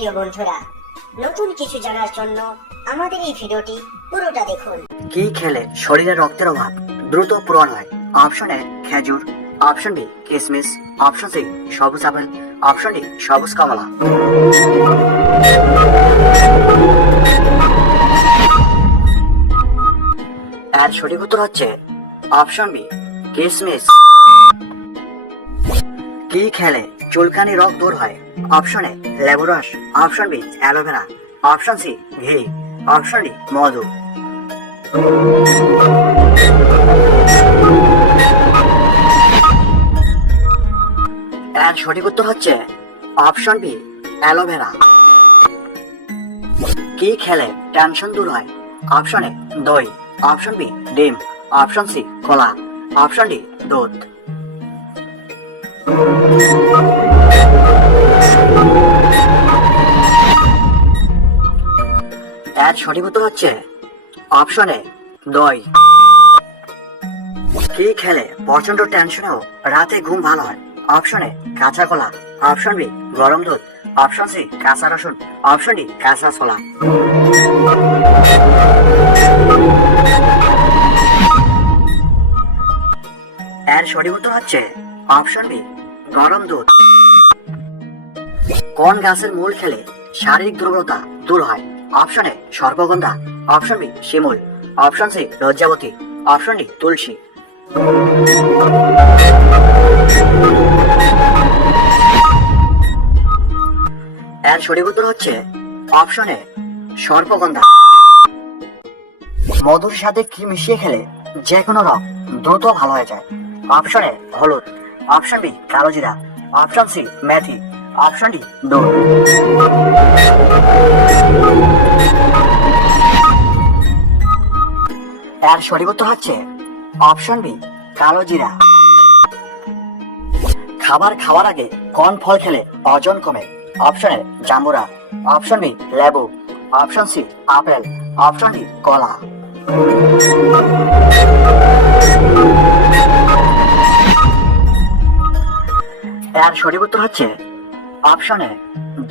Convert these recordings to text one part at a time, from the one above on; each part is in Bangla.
প্রিয় বন্ধুরা, নতুন কিছু জানার জন্য আমাদের এই ভিডিওটি পুরোটা দেখুন। কি খেলে শরীরে রক্তের অভাব দ্রুত পূরণ হয়? অপশন এ খেজুর, অপশন বি কিশমিশ, অপশন সি সবুজ আপেল, অপশন ডি সবুজ কমলা। এর সঠিক উত্তর হচ্ছে অপশন বি কিশমিশ। কি খেলে চুলকানি রোগ দূর হয়? অপশন এ লেবু রস, option B aloe vera, option C ঘি, অপশন ডি মধু। এর সঠিক উত্তর হচ্ছে অপশন বি অ্যালোভেরা। কি খেলে টেনশন দূর হয়? অপশন এ দই, অপশন বি ডিম, অপশন সি কলা, অপশন ডি দুধ। এর সঠিক উত্তর হচ্ছে অপশন এ দই। কি খেলে প্রচন্ড টেনশনেও রাতে ঘুম ভালো হয়? অপশন এ কাঁচা কলা, অপশন বি গরম দুধ, অপশন সি কাঁচা রসুন, অপশন ডি কাঁচা ছোলা। এর সঠিক উত্তর হচ্ছে অপশন বি গরম দুধ। কোন গাছের মূল খেলে শারীরিক দুর্বলতা দূর হয়? অপশন এ সর্পগন্ধা, অপশন বি শিমুল, অপশন সি লজ্জাবতী, অপশন ডি তুলসী। এর সঠিক উত্তর হচ্ছে অপশন এ সর্পগন্ধা। মধুর সাথে কি মিশিয়ে খেলে যে কোনো রোগ দ্রুত ভালো হয়ে যায়? অপশন এ হলুদ, অপশন বি কালো জিরা, অপশন সি মেথি, অপশন ডি দুধ। এর সঠিক উত্তর হচ্ছে অপশন বি কালো জিরা। খাবার খাওয়ার আগে কোন ফল খেলে ওজন কমে? অপশন এ জাম্বুরা, অপশন বি লেবু, option C apple, option D কলা। এর সঠিক উত্তর হচ্ছে অপশন এ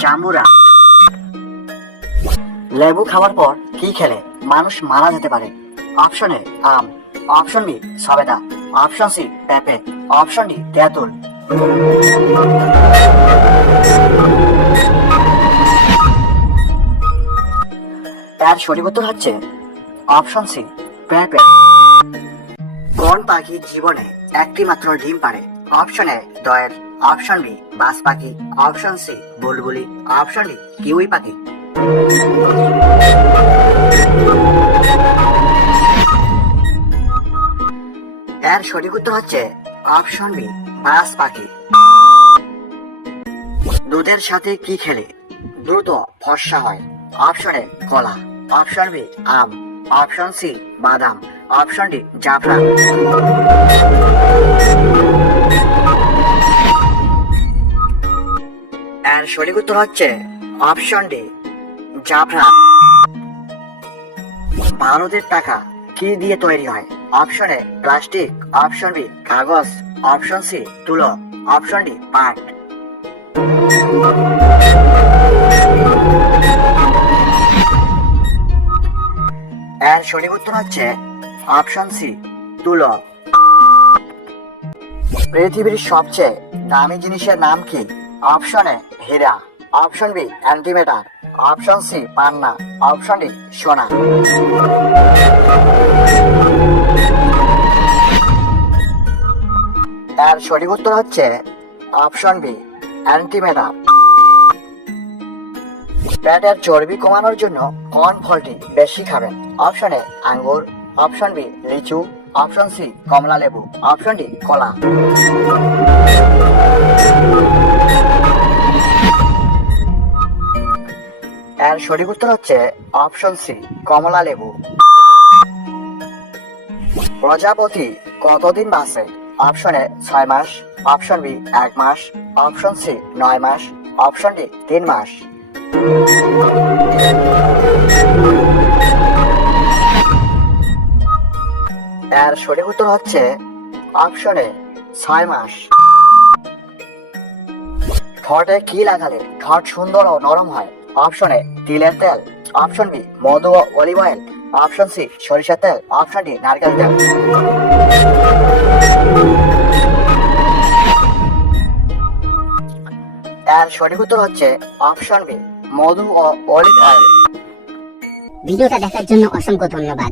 জাম্বুরা। লেবু খাওয়ার পর কি খেলে মানুষ মারা যেতে পারে? অপশন এ আম, অপশন বি সবেদা, অপশন সি পেঁপে, অপশন ডি তেঁতুল। এর সঠিক উত্তর হচ্ছে অপশন সি পেঁপে। কোন পাখি জীবনে একটি মাত্র ডিম পারে? অপশন এ দয়েল, অপশন বি বাজ পাখি, অপশন সি বুলবুলি, অপশন ডি কিউই পাখি। এর সঠিক উত্তর হচ্ছে অপশন বি বাজ পাখি। দুধের সাথে কি খেলে দ্রুত ফর্সা হয়? অপশন এ কলা, অপশন বি আম, অপশন সি বাদাম, অপশন ডি জাফরান। এর সঠিক উত্তর হচ্ছে অপশন ডি জাফরান। ভারতের টাকা কি দিয়ে তৈরি হয়? Option A plastic, option B কাগজ, অপশন সি তুলো, অপশন ডি পাট। এর সঠিক উত্তর হচ্ছে অপশন সি তুলো। পৃথিবীর সবচেয়ে দামি জিনিসের নাম কি? অপশন এ হীরা, option B antimatter, option C পান্না, অপশন ডি সোনা। এর সঠিক উত্তর হচ্ছে অপশন বি অ্যান্টিমেটার। পেটের চর্বি কমানোর জন্য কোন ফলটি বেশি খাবেন? অপশন এ আঙ্গুর, অপশন বি লিচু, অপশন সি কমলা লেবু, অপশন ডি কলা। এর সঠিক উত্তর হচ্ছে অপশন সি কমলা লেবু। প্রজাপতি কতদিন বাঁচে? অপশন এ 6 মাস, অপশন বি 1 মাস, অপশন সি 9 মাস, অপশন ডি 3 মাস। এর সঠিক উত্তর হচ্ছে অপশন এ 6 মাস। ঠোঁটে কি লাগালে ঠোঁট সুন্দর ও নরম হয়? অপশন এ তিলের তেল, অপশন বি মধু ও অলিভ অয়েল, অপশন সি সরিষার তেল, অপশন ডি নারকেল তেল। এর সঠিক উত্তর হচ্ছে অপশন বি মধু ও অলিভ অয়েল। ভিডিওটা দেখার জন্য অসংখ্য ধন্যবাদ।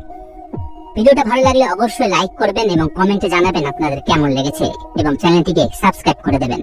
ভিডিওটা ভালো লাগলে অবশ্যই লাইক করবেন এবং কমেন্টে জানাবেন আপনাদের কেমন লেগেছে এবং চ্যানেলটিকে সাবস্ক্রাইব করে দেবেন।